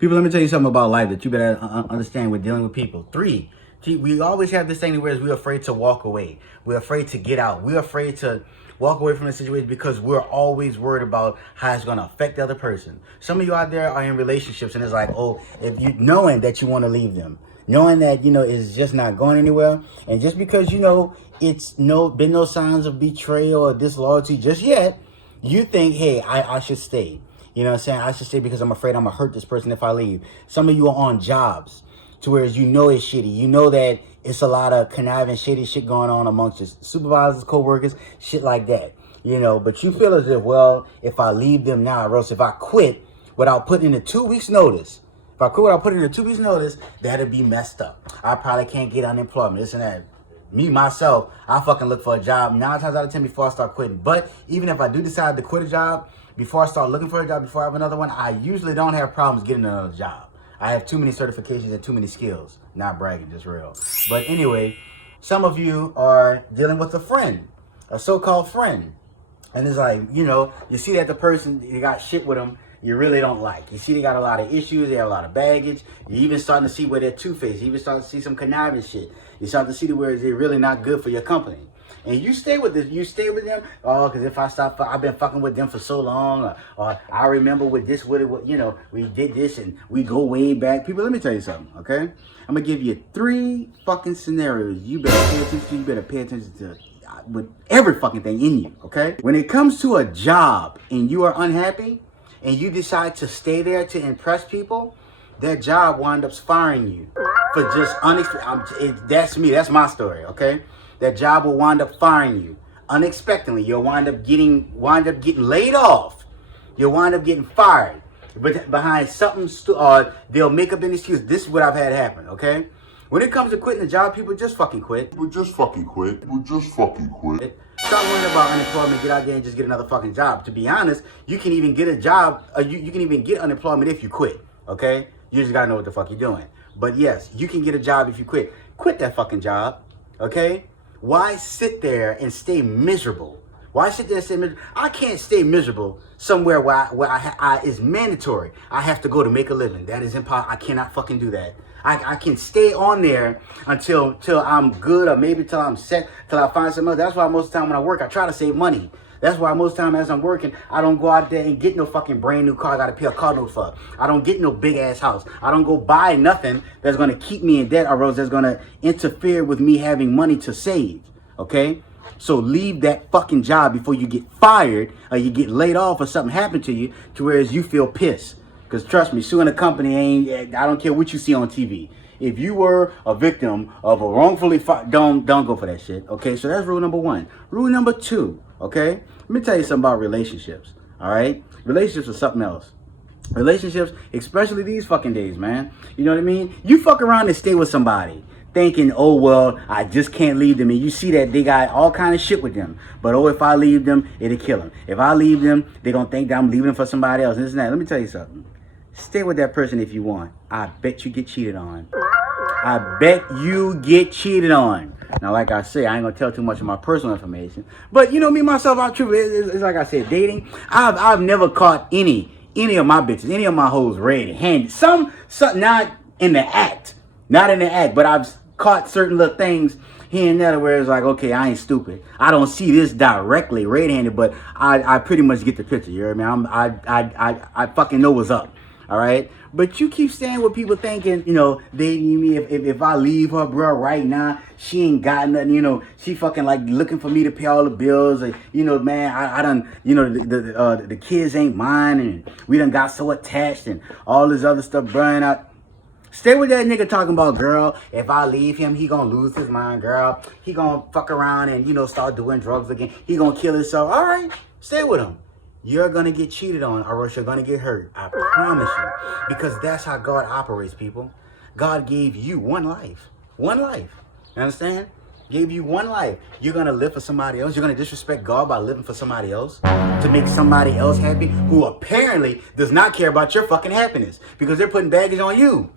People, let me tell you something about life that you better understand when dealing with people. 3, we always have this thing where we're afraid to walk away. We're afraid to get out. We're afraid to walk away from the situation because we're always worried about how it's going to affect the other person. Some of you out there are in relationships and it's like, oh, if you knowing that you want to leave them, knowing that, it's just not going anywhere. And just because, it's been no signs of betrayal or disloyalty just yet, you think, hey, I should stay. You know what I'm saying? I should stay because I'm afraid I'm going to hurt this person if I leave. Some of you are on jobs to where it's shitty. You know that it's a lot of conniving, shady shit going on amongst your supervisors, co-workers, shit like that. But you feel as if, well, if I leave them now, or else if I quit without putting in a 2 weeks notice, that'd be messed up. I probably can't get unemployment, this and that. Me, myself, I fucking look for a job 9 times out of 10 before I start quitting. But even if I do decide to quit a job, before I start looking for a job, before I have another one, I usually don't have problems getting another job. I have too many certifications and too many skills. Not bragging, just real. But anyway, some of you are dealing with a friend, a so-called friend. And it's like, you see that the person, you got shit with them you really don't like. You see they got a lot of issues, they have a lot of baggage. You're even starting to see where they're two-faced. You even starting to see some conniving shit. You start to see where they're really not good for your company. And you stay with this, you stay with them, because if I stop, I've been fucking with them for so long, or I remember with this, we did this and we go way back. People, let me tell you something, okay? I'm gonna give you 3 fucking scenarios. You better pay attention to with every fucking thing in you, okay? When it comes to a job and you are unhappy and you decide to stay there to impress people, that job winds up firing you for just that's me, that's my story, okay? That job will wind up firing you unexpectedly. You'll wind up getting laid off. You'll wind up getting fired. But behind something, they'll make up an excuse. This is what I've had happen, okay? When it comes to quitting a job, people just fucking quit. Stop worrying about unemployment. Get out there and just get another fucking job. To be honest, you can even get a job. You can even get unemployment if you quit, okay? You just gotta know what the fuck you're doing. But yes, you can get a job if you quit. Quit that fucking job, okay? Why sit there and stay miserable? Why sit there and stay miserable? I can't stay miserable somewhere where it's mandatory. I have to go to make a living. That is impossible. I cannot fucking do that. I can stay on there until I'm good, or maybe till I'm set, till I find something else. That's why most of the time when I work, I try to save money. That's why most of the time as I'm working, I don't go out there and get no fucking brand new car I gotta pay a car note for. I don't get no big ass house. I don't go buy nothing that's gonna keep me in debt, or else that's gonna interfere with me having money to save, okay? So leave that fucking job before you get fired or you get laid off or something happened to you to whereas you feel pissed. Because trust me, suing a company I don't care what you see on TV. If you were a victim of a wrongfully don't go for that shit, okay? So that's rule number 1. Rule number 2, okay? Let me tell you something about relationships, all right? Relationships are something else. Relationships, especially these fucking days, man. You know what I mean? You fuck around and stay with somebody thinking, oh, well, I just can't leave them. And you see that they got all kind of shit with them. But, if I leave them, it'll kill them. If I leave them, they're going to think that I'm leaving them for somebody else. This and that. Let me tell you something. Stay with that person if you want. I bet you get cheated on. Now, like I say, I ain't gonna tell too much of my personal information. But me, myself, it's like I said, dating. I've never caught any of my bitches, any of my hoes red-handed. Some not in the act, but I've caught certain little things here and there where it's like, okay, I ain't stupid. I don't see this directly red-handed, but I pretty much get the picture. You know what I mean? I fucking know what's up. All right, but you keep staying with people thinking, they need me. If I leave her, bro, right now, she ain't got nothing. She fucking like looking for me to pay all the bills. And, man, I done, the kids ain't mine, and we done got so attached, and all this other stuff burning out. Stay with that nigga talking about, girl, if I leave him, he gonna lose his mind, girl. He gonna fuck around and, start doing drugs again. He gonna kill himself. All right, stay with him. You're going to get cheated on, or else you're going to get hurt. I promise you. Because that's how God operates, people. God gave you one life. One life. You understand? Gave you one life. You're going to live for somebody else. You're going to disrespect God by living for somebody else to make somebody else happy who apparently does not care about your fucking happiness because they're putting baggage on you.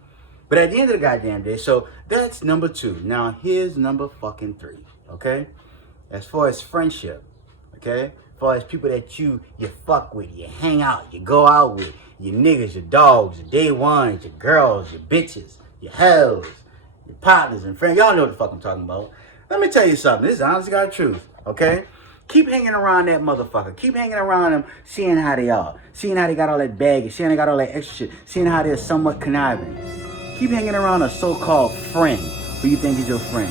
But at the end of the goddamn day, so that's number 2. Now, here's number fucking 3, okay? As far as friendship, okay? As far as people that you fuck with, you hang out, you go out with, your niggas, your dogs, your day ones, your girls, your bitches, your hells, your partners and friends. Y'all know what the fuck I'm talking about. Let me tell you something. This is honest to God truth, okay? Keep hanging around that motherfucker. Keep hanging around them, seeing how they are. Seeing how they got all that baggage. Seeing how they got all that extra shit. Seeing how they're somewhat conniving. Keep hanging around a so-called friend who you think is your friend.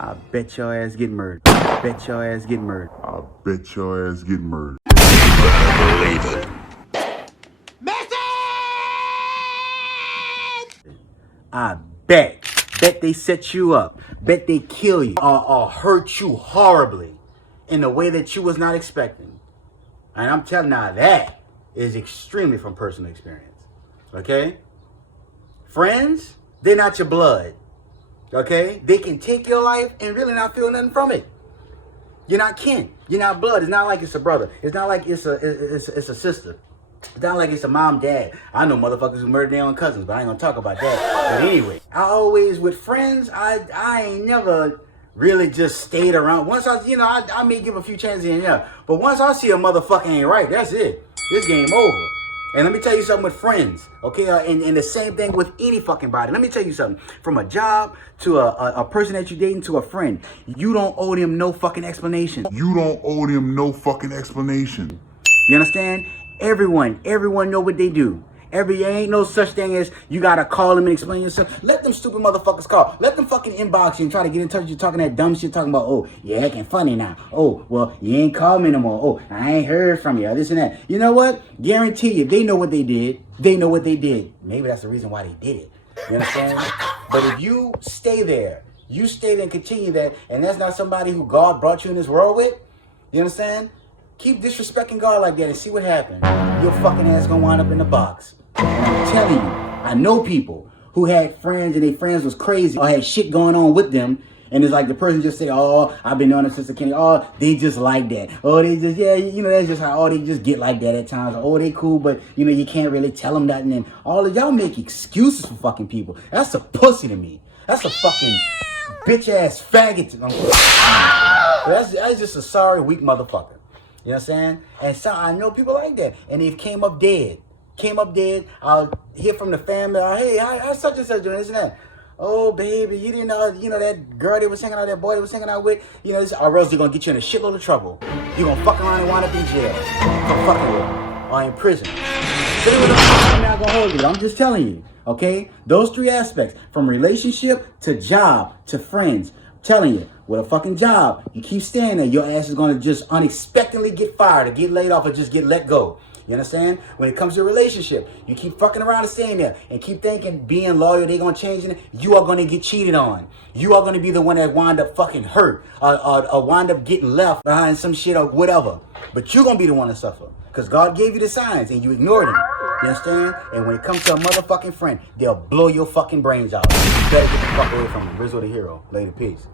I bet your ass get murdered. I bet your ass get murdered. I bet your ass get murdered. Believe it. I bet they set you up. Bet they kill you or hurt you horribly in a way that you was not expecting. And I'm telling you now, that is extremely from personal experience. Okay? Friends, they're not your blood. Okay? They can take your life and really not feel nothing from it. You're not kin. You're not blood. It's not like it's a brother. It's not like it's a sister. It's not like it's a mom, dad. I know motherfuckers who murdered their own cousins, but I ain't gonna talk about that. But anyway, I always, with friends, I ain't never really just stayed around. Once I may give a few chances here and there, but once I see a motherfucker ain't right, that's it. This game over. And let me tell you something with friends, okay? And the same thing with any fucking body. Let me tell you something. From a job to a person that you're dating to a friend, you don't owe them no fucking explanation. You don't owe them no fucking explanation. You understand? Everyone know what they do. Ain't no such thing as you gotta call them and explain yourself. Let them stupid motherfuckers call. Let them fucking inbox you and try to get in touch with you talking that dumb shit, talking about, oh, you're acting funny now. Oh, well, you ain't called me no more. Oh, I ain't heard from you. This and that. You know what? Guarantee you, they know what they did. They know what they did. Maybe that's the reason why they did it. You understand? But if you stay there and continue that, and that's not somebody who God brought you in this world with, you understand? Keep disrespecting God like that and see what happens. Your fucking ass gonna wind up in the box. And I'm telling you, I know people who had friends and their friends was crazy or had shit going on with them. And it's like the person just say, oh, I've been knowing it since a kid. Oh, they just like that. Oh, they just, yeah, that's just how, they just get like that at times. Oh, they cool, but, you can't really tell them that. And then all of y'all make excuses for fucking people. That's a pussy to me. That's a fucking bitch-ass faggot to me. That's just a sorry, weak motherfucker. You know what I'm saying? And so I know people like that. And they've came up dead. I'll hear from the family. Hey, how such and such doing this and that. Oh, baby, you didn't know, that girl they was hanging out, that boy they was hanging out with, this, or else they're going to get you in a shitload of trouble. You're going to fuck around and wind up in jail for fucking with them, or in prison. I'm not going to hold you. I'm just telling you, okay? Those three aspects, from relationship to job to friends. I'm telling you, with a fucking job, you keep staying there, your ass is going to just unexpectedly get fired or get laid off or just get let go. You understand? When it comes to a relationship, you keep fucking around and staying there and keep thinking being loyal, they gonna change it. You are gonna get cheated on. You are gonna be the one that wind up fucking hurt or wind up getting left behind some shit or whatever. But you gonna be the one to suffer because God gave you the signs and you ignored them. You understand? And when it comes to a motherfucking friend, they'll blow your fucking brains out. You better get the fuck away from them. Rizzo the hero. Later, peace.